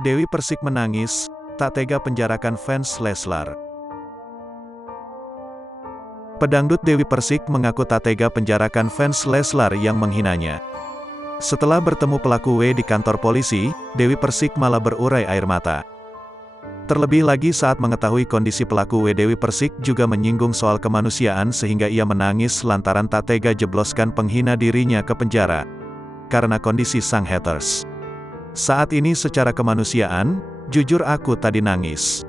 Dewi Persik menangis, tak tega penjarakan fans Leslar. Pedangdut Dewi Persik mengaku tak tega penjarakan fans Leslar yang menghinanya. Setelah bertemu pelaku W di kantor polisi, Dewi Persik malah berurai air mata. Terlebih lagi saat mengetahui kondisi pelaku W, Dewi Persik juga menyinggung soal kemanusiaan sehingga ia menangis lantaran tak tega jebloskan penghina dirinya ke penjara karena kondisi sang haters. Saat ini secara kemanusiaan, jujur aku tadi nangis.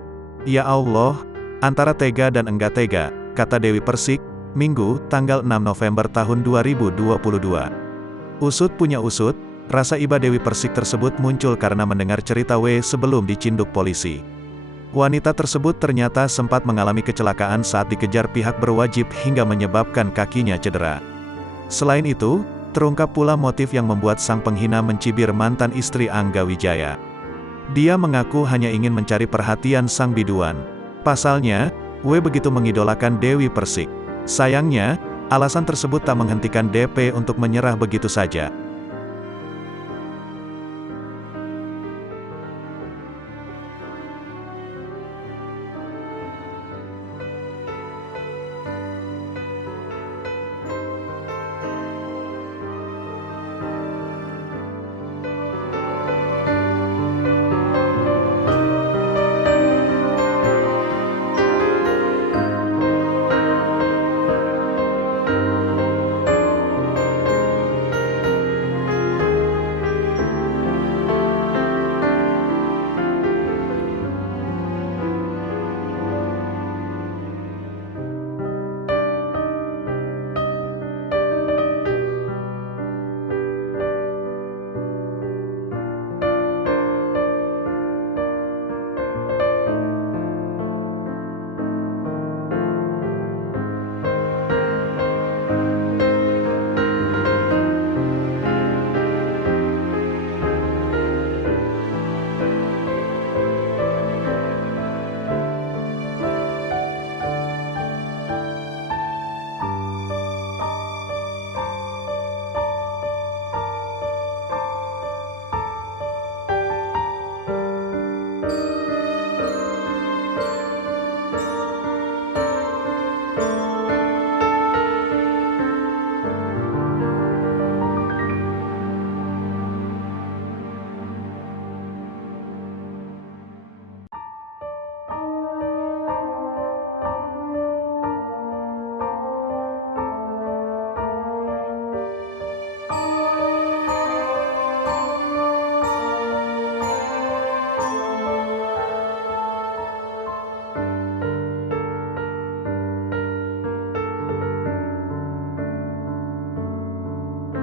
Ya Allah, antara tega dan enggak tega, kata Dewi Persik, Minggu, tanggal 6 November tahun 2022. Usut punya usut, rasa iba Dewi Persik tersebut muncul karena mendengar cerita W sebelum dicinduk polisi. Wanita tersebut ternyata sempat mengalami kecelakaan saat dikejar pihak berwajib hingga menyebabkan kakinya cedera. Selain itu, terungkap pula motif yang membuat sang penghina mencibir mantan istri Angga Wijaya. Dia mengaku hanya ingin mencari perhatian sang biduan. Pasalnya, W begitu mengidolakan Dewi Persik. Sayangnya, alasan tersebut tak menghentikan DP untuk menyerah begitu saja.